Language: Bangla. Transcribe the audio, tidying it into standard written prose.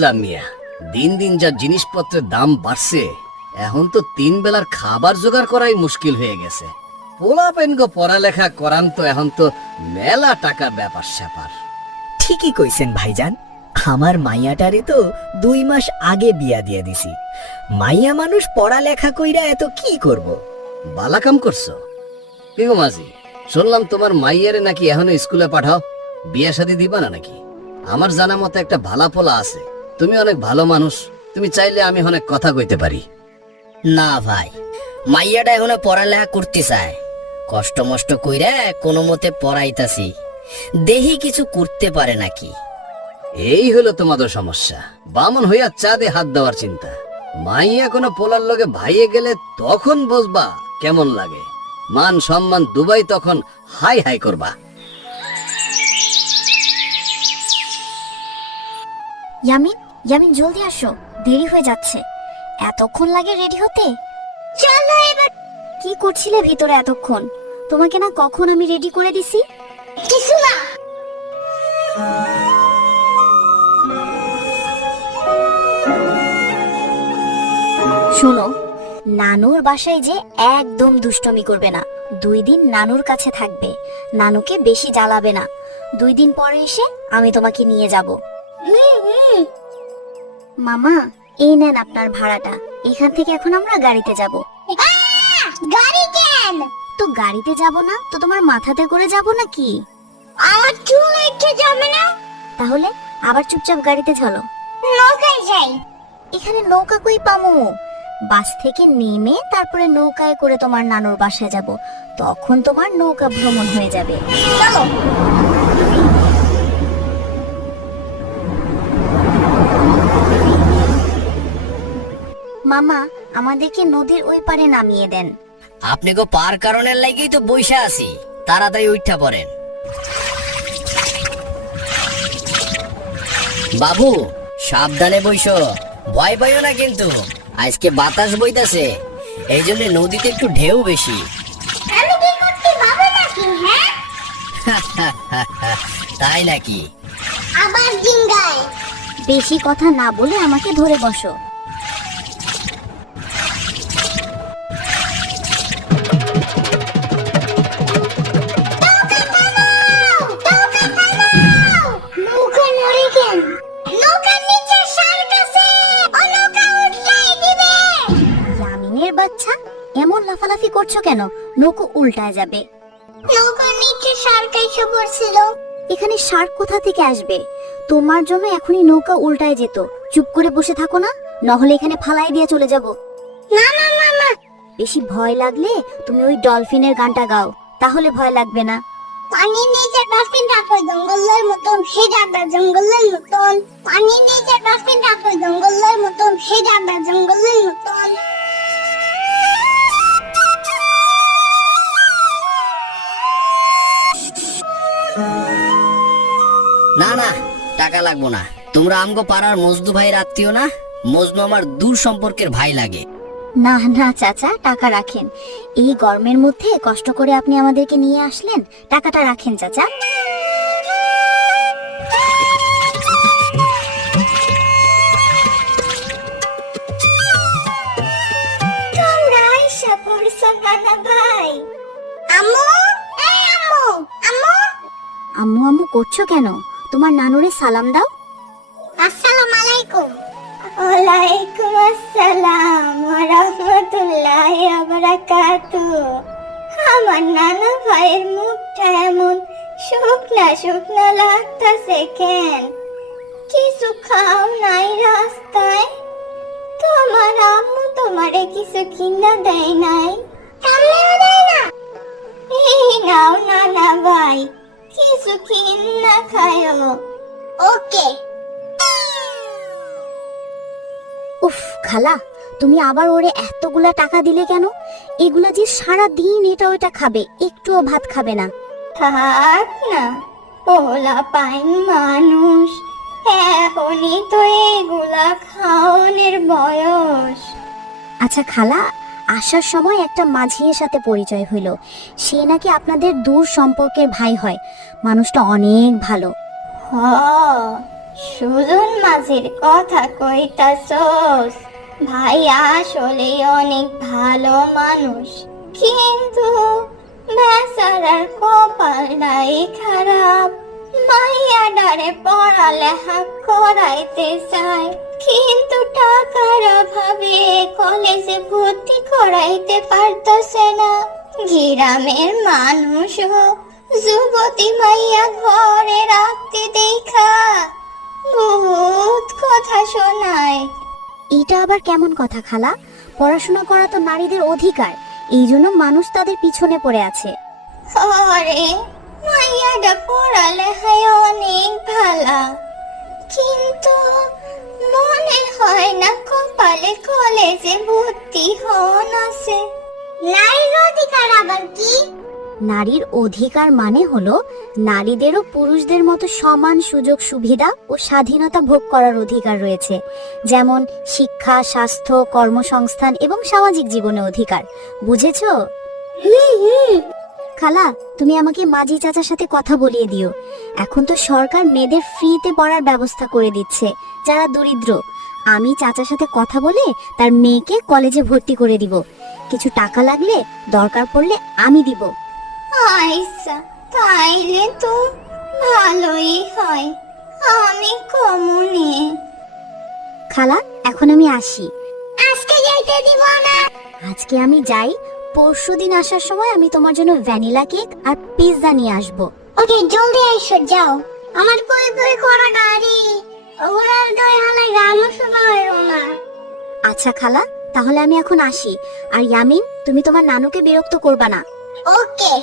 বুঝলাম মিয়া, দিন দিন যা জিনিসপত্রের দাম বাড়ছে, এখন তো 3 বেলার খাবার জোগাড় করাই মুশকিল হয়ে গেছে। পোলাপেনগো পড়ালেখা করান তো এখন তো মেলা টাকার ব্যাপার স্যাপার। ঠিকই কইছেন ভাইজান, আমার মাইয়াটারে তো 2 মাস আগে বিয়া দিয়ে দিছি। মাইয়া মানুষ পড়ালেখা কইরা এত কি করব? বালা কাম করছো। কি গো মাঝি, শুনলাম তোমার মাইয়ারে নাকি এখনো স্কুলে পাঠাও, বিয়ে শাদী দিবা না নাকি? আমার জানা মতে একটা ভালা পোলা আছে, তুমি অনেক ভালো মানুষ, তুমি চাইলে আমি অনেক কথা কইতে পারি। না ভাই, মাইয়াটা এখনো পড়ালেখা করতে চায়। কষ্ট মষ্ট কইরা কোনো মতে পড়াইতাছি, দেহি কিছু করতে পারে নাকি। এই হলো তোমাদের সমস্যা, বামন হইয়া চাঁদে হাত দেওয়ার চিন্তা। মাইয়া কোনো পোলার লগে ভাইয়ে গেলে তখন বুঝবা কেমন লাগে। মান সম্মান দুবাই তখন হাই হাই করবা। ইয়ামিন, ইয়ামিন জলদি আসো, দেরি হয়ে যাচ্ছে। এতক্ষণ লাগে রেডি হতে? চলো এবার। কি করছিলে ভিতরে এতক্ষণ? তোমাকে না কখন আমি রেডি করে দিছি? কিছু না। শোনো, নানুর বাসায় যে একদম দুষ্টমি করবে না। 2 দিন নানুর কাছে থাকবে, নানুকে বেশি জ্বালাবে না। 2 দিন পরে এসে আমি তোমাকে নিয়ে যাব। মামা, এই নেন আপনার ভাড়াটা। এখান থেকে এখন আমরা গাড়িতে যাব। গাড়ি কেন? তো গাড়িতে যাব না তো তোমার মাথাতে করে যাব নাকি? আমার চুল উঠে যাবে না? তাহলে আবার চুপচাপ গাড়িতে চলো। নৌকায় যাই। এখানে নৌকা কই পামু? বাস থেকে নেমে তারপরে নৌকায় করে তোমার নানুর বাসায় যাব, তখন তোমার নৌকা ভ্রমণ হয়ে যাবে। চলো। মামা, আমাদেরকে নদীর ওই পারে নামিয়ে দেন। আপনি গো পার কারণের লাগেই তো বইসা আছি, তাড়াতাড়ি উঠা পড়েন। বাবু সাবধানে বইসো, ভয় পাইও না কিন্তু, আজকে বাতাস বইতাছে, এই জন্য নদীতে একটু ঢেউ বেশি। আমি কি করতে পাবো নাকি? হ্যাঁ, তাই নাকি? আবার জিঙ্গায়। বেশি কথা না বলে আমাকে ধরে বসো। ইয়ামিনের বাচ্চা, এমন লাফালাফি করছো কেন? নৌকো উল্টায় যাবে। নৌকার নিচে শার্ক এসে পড়ছিল। এখানে শার্ক কোথা থেকে আসবে? তোমার জন্য এখনই নৌকা উল্টায় যেত। চুপ করে বসে থাকো না, নহলে এখানে ফালাই দিয়ে চলে যাব। না না না না, বেশি ভয় লাগলে তুমি ওই ডলফিনের গানটা গাও, তাহলে ভয় লাগবে না। পানির নিচে ডলফিন ডাকে জঙ্গলের মতন, সে ডাকবে জঙ্গলের মতন। পানির নিচে ডলফিন ডাকে জঙ্গলের মতন, সে ডাকবে জঙ্গলের মতন। না না, টাকা লাগবো না। তোমরা আমগো পাড়ার মজনু ভাইয়ের আত্মীয় না? মজনু আমার দূর সম্পর্কের ভাই লাগে। না না চাচা, টাকা রাখেন। এই গরমের মধ্যে কষ্ট করে আপনি আমাদেরকে নিয়ে আসলেন, টাকাটা রাখেন চাচা। তোমরা আইসা পড়ছো নানা ভাই। আম্মু, এই আম্মু, আম্মু। আম্মু আম্মু করছো কেন? তোমার নানুরে সালাম দাও। আসসালামু আলাইকুম। ওয়ালাইকুম আসসালাম ওয়া রাহমাতুল্লাহি ওয়া বারাকাতুহু। আমার নানা ভাইয়ের মুখটা এমন শুকনা শুকনা লাগতাছে কেন? কিছু খাও নাই রাস্তায়? তোমার আম্মু তোমারে কিছু কিনা দেয় নাই? কামলেও দেয় না? এই নাও নানা ভাই, কিছু কিনা খায়ো। ওকে। উফ খালা, তুমি আবার ওরে এতগুলা টাকা দিলে কেন? এগুলা যে সারা দিন এটা ওটা খাবে, একটুও ভাত খাবে না। থাক না, পোলা পাইন মানুষ, এখনই তো এগুলা খাওয়ানোর বয়স। আচ্ছা খালা, আসার সময় একটা মাঝির সাথে পরিচয় হইল। সে নাকি আপনাদের দূর সম্পর্কের ভাই হয়। মানুষটা অনেক ভালো। সুজন মাঝির কথা কইতাছস? ভাই আসলে অনেক ভালো মানুষ, কিন্তু বেচারার কপালটাই খারাপ। মাইয়াডারে পড়ালেখা করাইতে চায়, কিন্তু টাকার অভাবে কলেজে ভর্তি করাইতে পারতাছে না। গ্রামের মানুষও যুবতী মাইয়া ঘরে রাখতে দেখা বহুত কথা শোনায়। এটা আবার কেমন কথা খালা? পড়াশোনা করা তো নারীদের অধিকার, এই জন্য মানুষ তাদের পিছনে পড়ে আছে। আরে মাইয়াটা পড়ালেখায় অনেক ভালা, কিন্তু মনে হয় না কপালে কলেজে ভর্তি হন আছে। নারীর অধিকার আবার কি? নারীর অধিকার মানে হলো নারীদেরও পুরুষদের মতো সমান সুযোগ সুবিধা ও স্বাধীনতা ভোগ করার অধিকার রয়েছে, যেমন শিক্ষা, স্বাস্থ্য, কর্মসংস্থান এবং সামাজিক জীবনে অধিকার। বুঝেছো? খালা, তুমি আমাকে মাঝি চাচার সাথে কথা বলিয়ে দিও। এখন তো সরকার মেয়েদের ফ্রিতে পড়ার ব্যবস্থা করে দিচ্ছে যারা দরিদ্র। আমি চাচার সাথে কথা বলে তার মেয়েকে কলেজে ভর্তি করে দিব। কিছু টাকা লাগলে দরকার পড়লে আমি দিব। আচ্ছা, তাইলে তো ভালোই হয়, আমি কমুনে। খালা, এখন আমি আসি। আজকে যাইতে দিব না। আজকে আমি যাই, পরশুদিন আসার সময় আমি তোমার জন্য ভ্যানিলা কেক আর পিৎজা নিয়ে আসবো। ওকে, জলদি আইসো, যাও। আমার কই কই করা গাড়ি, ওরার দই হালাই গানও শোনা হইল না। আচ্ছা খালা, তাহলে আমি এখন আসি। আর ইয়ামিন, তুমি তোমার নানুকে বিরক্ত করবা না। ওকে।